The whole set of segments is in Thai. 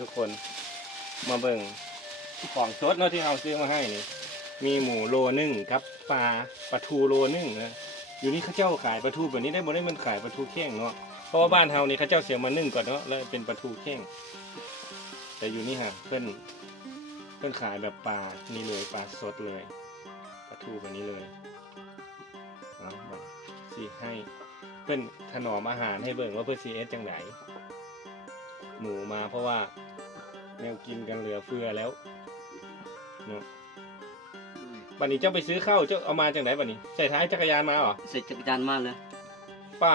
ทุกคน มาเบิ่งของสดเนาะที่เราซื้อมาให้นี่ มีหมูโลนึงครับปลาปลาทูโลนึงนะอยู่นี่เขาเจ้าขายปลาทูแบบนี้ได้บ่ได้มันขายปลาทูแข้งเนาะเพราะว่าบ้านเฮานี่เขาเจ้าเสียมานึ่งก่อนเนาะแล้วเป็นปลาทูแข้งแต่อยู่นี่ฮะเพิ่นเพิ่นขายแบบปลานี่เลยปลาสดเลยปลาทูแบบนี้เลยเอาสิให้เพิ่อนถนอมอาหารให้เบิ่งว่าเพิ่นซีเอสจังไหน หมูมาเพราะว่าแนวกินกันเหลือเฟือแล้วเนาะบันนี้เจ้าไปซื้อข้าวเจ้าเอามาจากไหนบันนี้ใส่ท้ายจักรยานมาเหรอใส่จักรยานมาเลยป้า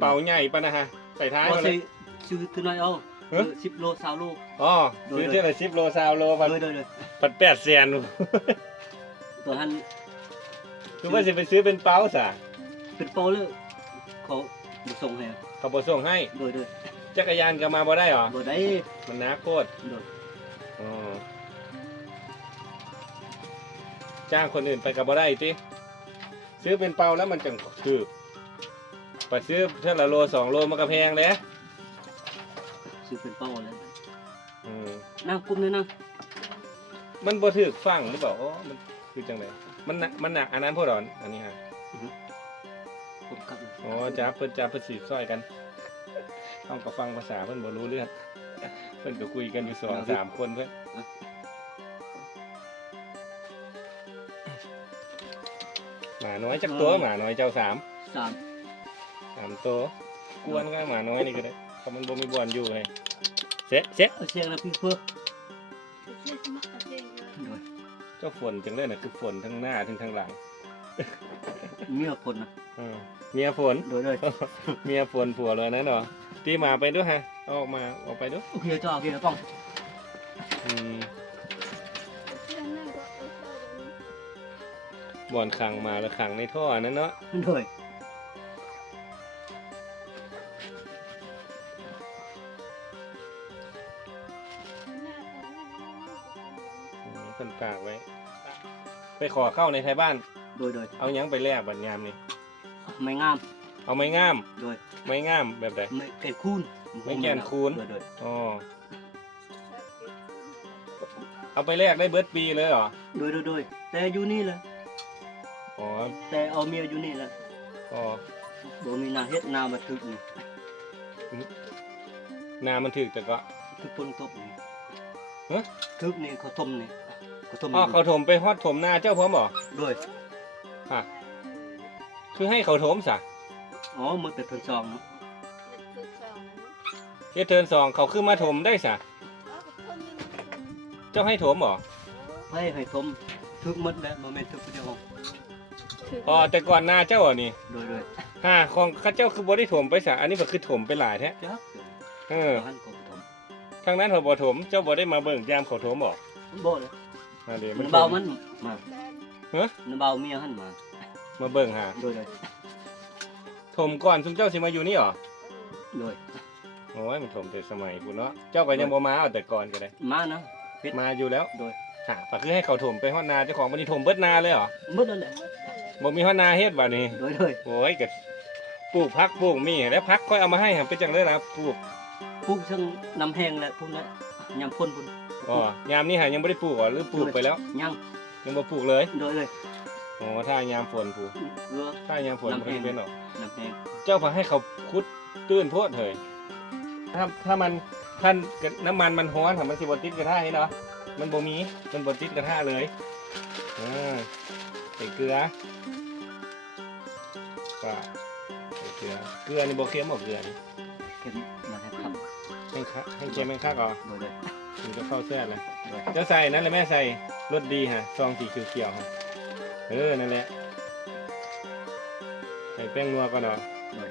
เป่าใหญ่ปะนะฮะใส่ท้ายเอามาเลใส่ยซื้อตัวน้อยเอาเฮ้ยสิบโลสาวโลอ๋อซื้อเท่าไหร่สิบโลซาวโลพันโดยโดยโดยพันแปดเซียนตัวหันคือว่าจะไปซื้อเป็นเป้าสะเป็นโปรเลยเขาบุส่งให้เขาบอส่งให้โดยโดย จักรยานก็มาบ่ได้เหรอโดยได้มันหนาโคตรโดยอ๋อจ้างคนอื่นไปกับบ่ได้ติซื้อเป็นเป้าแล้วมันจังถือไปซื้อเท่าละโลสองโลมันก็แพงเลยซื้อเป็นโปรเลยอืมนั่งกุ้มเลยนั่งมันบ่ถึกฟังหรือเปล่าอ๋อมันคือจังไดมันหนักมันหนักอันนั้นพวกเราอันนี้ฮะผมกลับเลยอ๋อจ้าเพิ่นจ้าเพิ่นสิซอยกัน ต้องก็ฟังภาษาเพิ่นบ่รู้เรื่องเพิ่นก็คุยกันอยู่สองสามคนเพิ่นหมาน้อยจักตัวหมาน้อยเจ้าสามสามสามตัวกวนก็หมาน้อยนี่ก็ได้เพราะมันบ่มีบ่อนอยู่เลยเสะเสะเอาเชียงนะพี่เพื่อโดยเจ้าฝนจังเลยน่ะคือฝนทั้งหน้าทั้งทางหลังเมียคนนะเออเมียฝนโดยโดยเมียฝนผัวเลยนั่นเหรอ ตีหมาไปด้วยฮะเอาออกมาออกไปด้วยโอเคจ้าโอเคต้องอืมบ่อนขังมาแล้วขังในท่อนั่นเนาะโดยอืมเพิ่นฝากไว้ ไปขอเข้าในไทยบ้าน โดยโดยเอาหยังไปแลกบัตรงามนี่ไม่งาม เอาไม้งาม โดยไม้งามแบบใด ไม่เกณฑ์คูณไม่แกนคูณ โดยโดยอ๋อเอาไปแลกได้เบิร์ดปีเลยเหรอ โดยโดยโดยแต่อยู่นี่แหละอ๋อ แต่เอาเมียอยู่นี่แหละอ๋อบ่มีนาเฮ็ดนามาถึกนี่นามันถึกแต่ก็ทุกฝนตกนี่ฮะ ถึกนี่เขาทมนี่เขาทมอ๋อเขาถมไปฮอดถมนาเจ้าพร้อมบ่โดยฮะคือให้เขาถมซะ อ๋อมึงแต่ทนซองเนาะเฮ็ดเทิร์นสองเขาคือมาถมได้ซะเจ้าให้ถมบ่ให้ให้ทมถึกหมดแล้วบ่แม่นถึกผู้เดียวอ๋อแต่ก่อนหน้าเจ้าอะนี่โดยโดยฮ่าของข้าเจ้าคือบ่ได้ถมไปซะอันนี้ก็คือถมไปหลายแท้จักเอเอออหันก็บ่ทมทางนั้นเขาบ่ถมเจ้าบ่ได้มาเบิ่งยามเขาถมบ่บ่เลยมาเดี๋ยวมันถเบามันมาฮะมันเบาเมียหันมามาเบิ่งหาโดยโดย ถมก่อนซุมเจ้าสิมาอยู่นี่เหรอโดยโอ้ยมันถมแต่สมัยกูเนาะเจ้าก็ยังบ่มาเอาแต่ก่อนก็ได้มานะมาอยู่แล้วโดยค่ะก็คือให้เขาถมไปฮอดนาเจ้าของบ่ได้ถมเบิดนาเลยเหรอหมดแล้วแหละบ่มีฮอดนาเฮ็ดบัดนี้โดยโดยโอ้ยก็ปลูกพักปลูกมีแล้วพักค่อยเอามาให้หั่นเป็นจังได๋ล่ะปลูกปลูกทั้งน้ำแห้งและพวกนั้นยามพ่นพุ่นอ๋อยามนี้หายังบ่ได้ปลูกอ๋อหรือปลูกไปแล้วยังยังบ่ปลูกเลยโดยเลย อ๋อถ้ายามฝนปลูกเออถ้ายามฝนบ่ได้เป็นหรอก น้ำแห้งเจ้าพาให้เขาคุดตื้นโพดเถยถ้าถ้ามันท่านน้ำมันมันร้อนค่ะมันสิบติดกระทะให้เนาะ มันบ่มี มันบติดกระทะเลยอ่าใส่เกลือก็ใส่เกลือ เกลือนี่บ่เค็มบ่เกลือนี่เข็มมาให้ครับให้คักให้เค็มให้คักอ๋อโดยเลยถึงจะเข้าแซ่บเลยโดยจะใส่นั่นแหละแม่ใส่รสดีฮะซองสีเขียวๆฮะ เออ นั่นแหละใส่แป้งนัวก่อนเนาะโดย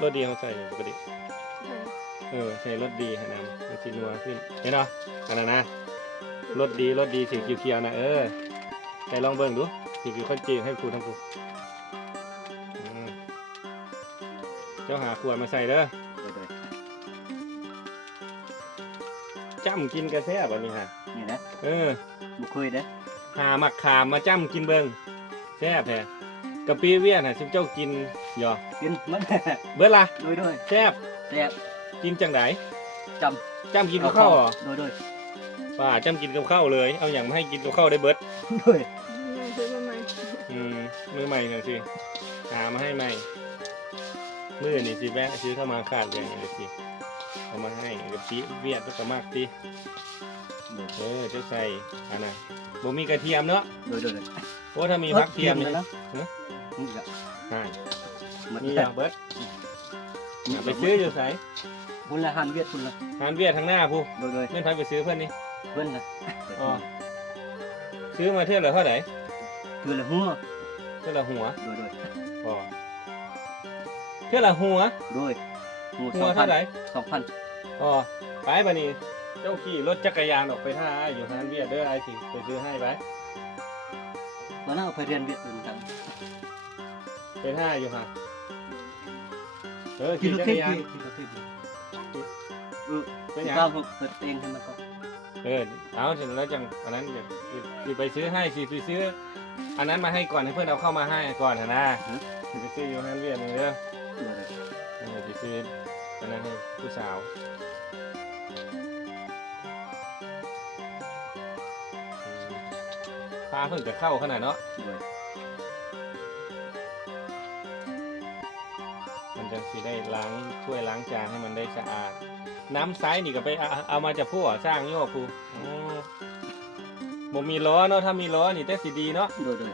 รสดีเขาใส่อยู่ปกติ เออ ใส่รสดีให้นำมันสีนัวขึ้น เห็นเนาะอันนั้นนะรสดีรสดีสีเขียวๆนะเออใส่ลองเบิ่งดูสีเขียวข้าวจีให้ครูทั้งครูอืมเจ้าหาขวดมาใส่เด้อโดยโดยจ้ำกินกระแซบอันนี้ฮะนี่นะเออบุเคยเด้อ หาหมักขามมาจ้ำกินเบิ่งแซ่บแท้กะปิเวียนฮะสิเจ้ากินหยอกินมันเบิ่ละโดยโดยแซ่บแซ่บกินจังไดจจ้ำำกินกับข้าวเหรอโดยโดยป้าจ้ำกินกับข้าวเลย เอาอย่างมาให้กินกับข้าวได้เบิดโดยไม่ซื้อมาใหม่อืมมือใหม่หน่อยสิหามาให้ใหม่มือนี่สิแวะซื้อเข้ามาขาดเลยเลยสิเอามาให้กับปีเวียดก็สมากสิโดยเออจะใส่อันน่ะ บ่มีกระเทียมเนาะโดยโดยโดยเพราะถ้ามีพักเทียมเลนี่ยนะฮะนี่ก็อ่ามันมีอแต่ย่างเบิดไปซื้ออยู่ไสพุ่นละหันเวียดพุ่นละงานเวียดทางหน้าผู้โดยโดยแม่นพักไปซื้อเพื่อนนี่เพื่อนละอ๋อซื้อมาเท่าไหร่เท่าไหร่คือละหัวเท่าละหัวโดยโดยอ๋อเท่าละหัวโดยหัวหัสวองพัเท่านไหร่สองพันอ๋อไปบะนี่ เจ้าขี่รถจักรยานออกไปท่าอยู่ฮานเวียดเด้อไอ้สิไปซื้อให้ไปตอนนั้นเอาไปเรียนเวียดเหมือนกันไปท่าอยู่ฮะเออกิขี่นรถจักเทรศยานกินรถเทศเป็นหยังก้าวเปิดเองให้มันเขาเออเอาเสร็จแล้วจังอันนั้นเดี๋ยวสิไปซื้อให้สิไปซื้อ อันนั้นมาให้ก่อนให้เพื่อนเอาเข้ามาให้ก่อนนะนะสิไปซื้ออยู่ฮานเวียดนี่เด้อโดยโดยเออไปซื้ออันนั้นให้ผู้สาวาเพิ่งจะเข้าขนาดเนาะโดยมันจะสิได้ล้างถ้วยล้างจานให้มันได้สะอาด น้ำไซส์นี่ก็ไปเอาเอามาจากผู้ก่อสร้างโยกผู้อ๋อบ่มีล้อเนาะถ้ามีล้อนี่แต่สิดีเนาะโดยโดย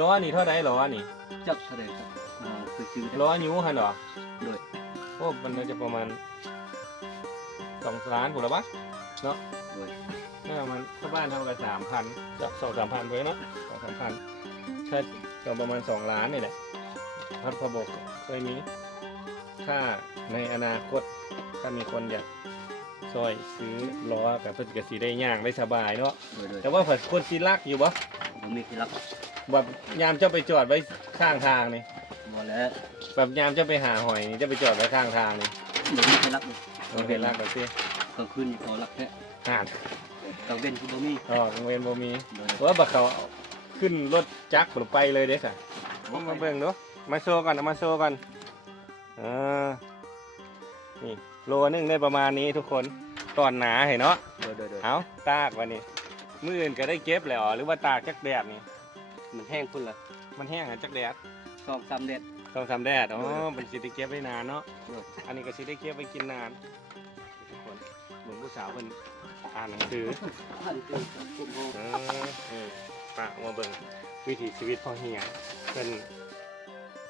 ล้อนี่เท่าไดล้อนี่จับเท่าไหรครับอ่าคือชื่อได้ล้อนิ้วหันเหรอโดยโอ้มันน่าจะประมาณสองล้านถูกแล้วปะเนาะโดย น่ามันถ้าบ้านเท่ากับสามพันจับสองสามพันไว้เนาะสองสามพันถ้าก็ประมาณสองล้านนี่แหละพัดพบกเคยมีถ้าในอนาคตถ้ามีคนอยากซอยซื้อล้อกับเพื่อนกสีได้ย่างได้สบายเนาะโดยโดยแต่ว่าผัดคนซีลักอยู่ปะผมมีที่รับแบบยามเจ้าไปจอดไว้ข้างทางนี่บ่แล้วแบบยามเจ้าไปหาหอยนี่เจะไปจอดไว้ข้างทางนี่บ่มีที่รับเลยมันเป็นลักแบบที่กลางคืนอยู่พอรับแค่ห่าน กลางเว้นคือบ่มีอ๋อกลางเวนบ่มีโดยเพราะว่าบักเขาขึ้นรถจักรหรือไปเลยเด้ค่ะมาเบิ่งเนาะมาโชว์ก่อนเอามาโชว์ก่อนเออนี่โลนึงได้ประมาณนี้ทุกคนตอนหนาเห็นเนาะโดยโดยโดยเอาตากวันนี้มืออื่นก็ได้เก็บแล้วหรือว่าตากจักแดดนี่มันแห้งพุ่นละมันแห้งอะจักแดดสองสามเด็ดต้องทำแดดอ๋อเออมันสิได้เก็บไว้นานเนาะโดยอันนี้ก็สิได้เก็บไว้กินนานทุกคนเห มือนผู้สาวเพิ่นอ่านหนังสือพันคือคุณโฮเออเออปะมาเบิ่งวิถีชีวิตพ่อเฮียเป็น